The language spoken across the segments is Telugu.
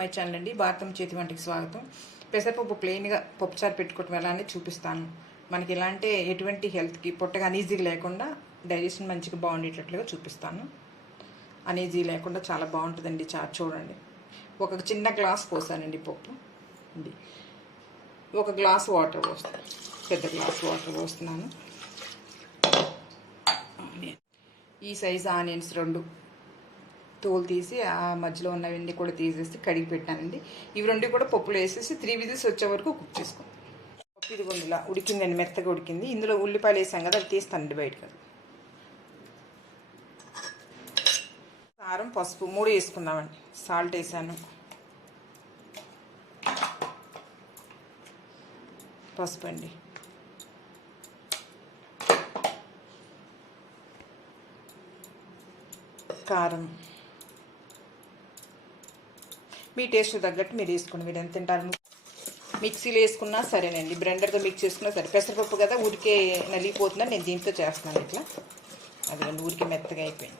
మై ఛానల్ అండి. భారతం చేతి వంటికి స్వాగతం. పెసరపప్పు ప్లెయిన్గా పప్పుచారు పెట్టుకోవటం ఎలా అని చూపిస్తాను. మనకి ఎలా అంటే ఎటువంటి హెల్త్కి పొట్టగా అనీజీగా లేకుండా డైజెషన్ మంచిగా బాగుండేటట్లుగా చూపిస్తాను. అనీజీ లేకుండా చాలా బాగుంటుందండి చారు. చూడండి, ఒక చిన్న గ్లాస్ పోసానండి పప్పు. ఒక గ్లాస్ వాటర్ పోస్తాను, పెద్ద గ్లాస్ వాటర్ పోస్తున్నాను. ఈ సైజు ఆనియన్స్ 2 తోలు తీసి ఆ మధ్యలో ఉన్నవన్నీ కూడా తీసేసి కడిగి పెట్టానండి. ఇవి 2 కూడా పప్పులో వేసేసి 3 విజిల్స్ వచ్చే వరకు కుక్ చేసుకుందాం. పప్పు ఇదిగోండి ఇలా ఉడికిందండి, మెత్తగా ఉడికింది. ఇందులో ఉల్లిపాయలు వేసాం కదా, అవి తీస్తానండి బయటకు. కారం, పసుపు 3 వేసుకుందామండి. సాల్ట్ వేసాను, పసుపు అండి, కారం. మీ టేస్ట్ తగ్గట్టు మీరు వేసుకోండి. మీరు ఎంత తింటారు, మిక్సీలో వేసుకున్నా సరేనండి, బ్లెండర్తో మిక్స్ చేసుకున్నా సరే. పెసరపప్పు కదా ఊరికే నలిగిపోతుందా, నేను దీంతో చేస్తున్నాను. ఇట్లా అది ఊరికే మెత్తగా అయిపోయింది.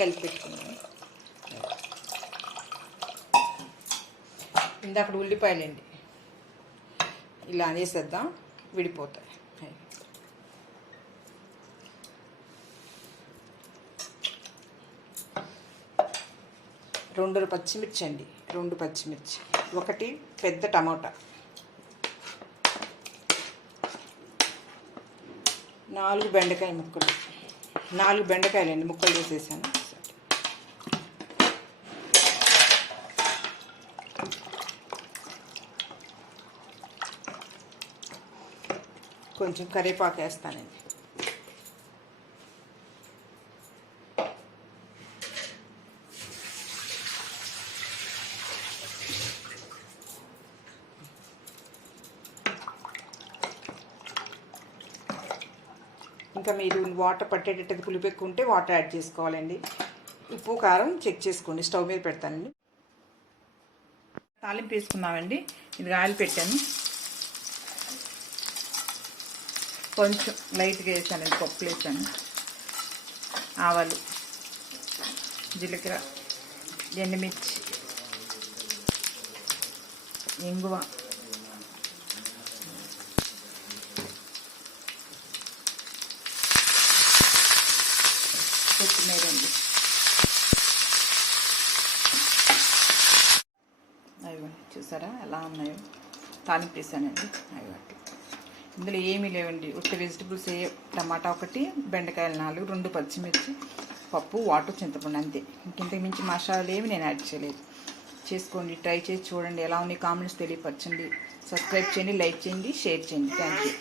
కలిపి పెట్టుకున్నాను. ఇందాక ఉల్లిపాయలండి ఇలా వేసేద్దాం, విడిపోతాయి. 2 పచ్చిమిర్చి అండి, 2 పచ్చిమిర్చి, 1 పెద్ద టమాటా, 4 బెండకాయ ముక్కలు, 4 బెండకాయలండి ముక్కలు వేసేసాను. కొంచెం కరివేపాకు వేస్తానండి. ఇంకా మీరు వాటర్ పట్టేటట్టు పులుపు ఎక్కువ ఉంటే వాటర్ యాడ్ చేసుకోవాలండి. ఉప్పు కారం చెక్ చేసుకోండి. స్టవ్ మీద పెడతానండి. తాలింపు వేసుకున్నామండి. ఇది ఆయిల్ పెట్టాను, కొంచెం లైట్గా వేసానండి, పప్పులు వేసాను, ఆవాలు, జీలకర్ర, ఎండుమిర్చి, ఇంగువ, కొత్తిమీర అండి. అవి చూసారా ఎలా ఉన్నాయో, తాలింపు వేసానండి. అవి ఇందులో ఏమీ లేవండి, ఉత్త వెజిటబుల్స్. టమాటా 1, బెండకాయలు 4, 2 పచ్చిమిర్చి, పప్పు, వాటర్, చింతపండు, అంతే. ఇంకింతకు మించి మసాలాలు ఏమి నేను యాడ్ చేయలేదు. చేసుకోండి, ట్రై చేసి చూడండి ఎలా ఉంది, కామెంట్స్ తెలియపరచండి. సబ్స్క్రైబ్ చేయండి, లైక్ చేయండి, షేర్ చేయండి. Thank you.